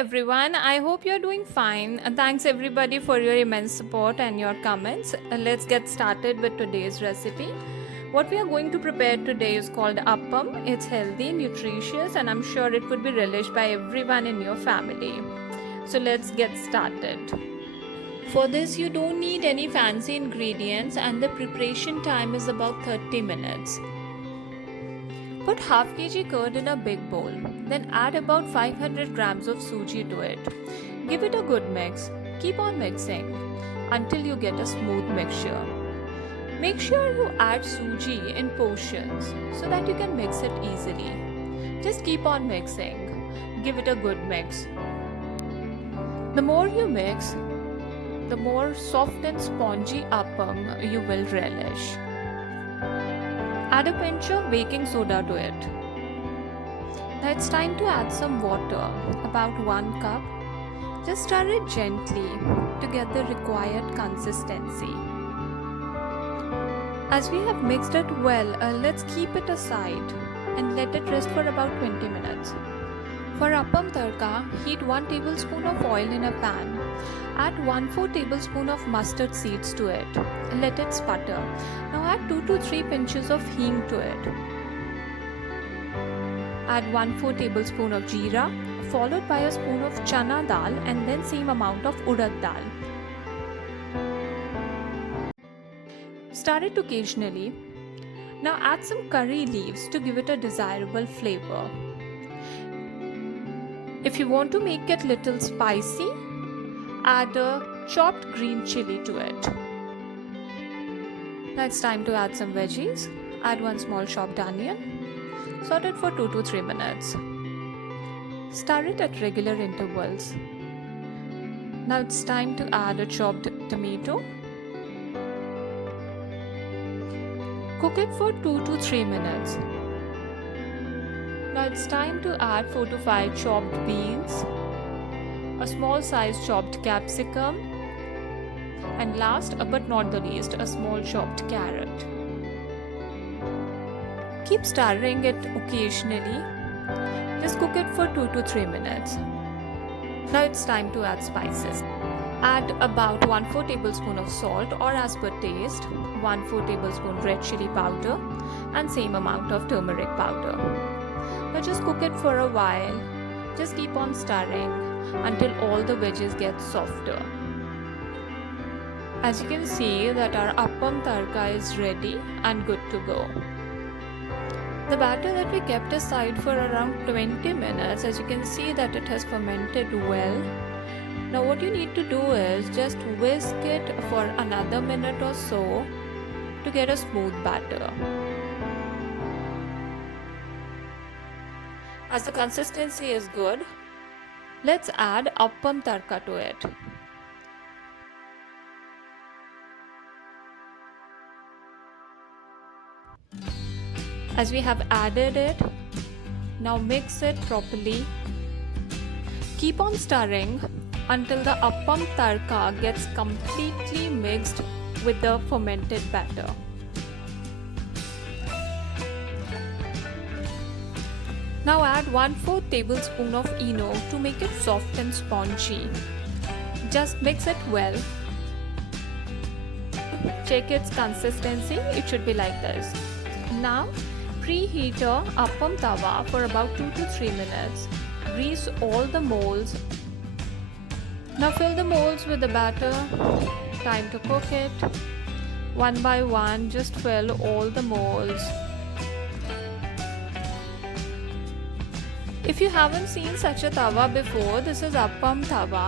everyone, I hope you're doing fine. Thanks everybody for your immense support and your comments. Let's get started with today's recipe. What we are going to prepare today is called appam. It's healthy, nutritious, and I'm sure it would be relished by everyone in your family. So let's get started. For this, you don't need any fancy ingredients, and the preparation time is about 30 minutes. Put half kg curd in a big bowl, then add about 500 grams of suji to it. Give it a good mix. Keep on mixing until you get a smooth mixture. Make sure you add suji in portions so that you can mix it easily. Just keep on mixing. Give it a good mix. The more you mix, the more soft and spongy appam you will relish. Add a pinch of baking soda to it. Now it's time to add some water, about 1 cup. Just stir it gently to get the required consistency. As we have mixed it well, let's keep it aside and let it rest for about 20 minutes. For appam tadka, heat 1 tablespoon of oil in a pan. Add 1/4 tablespoon of mustard seeds to it. Let it sputter. Now add 2 to 3 pinches of hing to it. Add 1/4 tablespoon of jeera, followed by a spoon of chana dal and then same amount of urad dal. Stir it occasionally. Now add some curry leaves to give it a desirable flavor. If you want to make it little spicy, add a chopped green chili to it. Now it's time to add some veggies. Add 1 small chopped onion. Saute it for 2 to 3 minutes. Stir it at regular intervals. Now it's time to add a chopped tomato. Cook it for 2 to 3 minutes. Now it's time to add 4 to 5 chopped beans, a small size chopped capsicum, and last but not the least, a small chopped carrot. Keep stirring it occasionally. Just cook it for 2 to 3 minutes. Now it's time to add spices. Add about 1/4 tablespoon of salt or as per taste, 1/4 tablespoon red chili powder, and same amount of turmeric powder. Now just cook it for a while. Just keep on stirring until all the veggies get softer. As you can see that our appam tadka is ready and good to go. The batter that we kept aside for around 20 minutes, as you can see that it has fermented well. Now what you need to do is just whisk it for another minute or so to get a smooth batter. As the consistency is good, let's add appam tadka to it. As we have added it, now mix it properly. Keep on stirring until the appam tadka gets completely mixed with the fermented batter. Now add 1/4 tablespoon of ENO to make it soft and spongy. Just mix it well. Check its consistency, it should be like this. Now preheat a appam tawa for about 2 to 3 minutes. Grease all the molds. Now fill the molds with the batter. Time to cook it. One by one, just fill all the molds. If you haven't seen such a tawa before, this is appam tawa,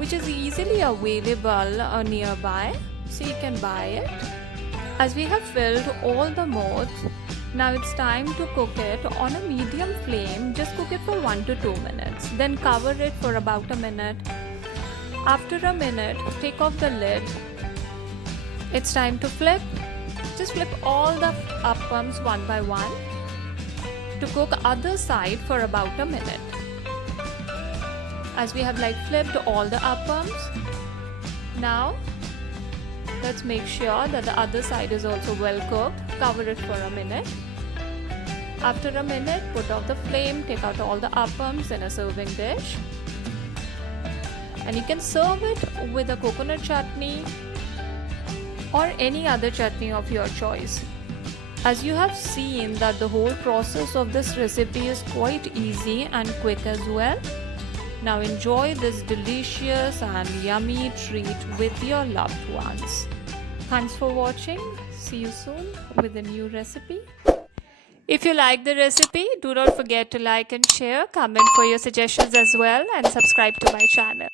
which is easily available nearby, so you can buy it. As we have filled all the molds, now it's time to cook it on a medium flame. Just cook it for 1 to 2 minutes. Then cover it for about a minute. After a minute, take off the lid. It's time to flip. Just flip all the appams one by one to cook other side for about a minute. As we have flipped all the appams, now let's make sure that the other side is also well cooked. Cover it for a minute. After a minute, put off the flame, take out all the appams in a serving dish. and you can serve it with a coconut chutney or any other chutney of your choice. As you have seen that the whole process of this recipe is quite easy and quick as well. Now enjoy this delicious and yummy treat with your loved ones. Thanks for watching. See you soon with a new recipe. If you like the recipe, do not forget to like and share, comment for your suggestions as well, and subscribe to my channel.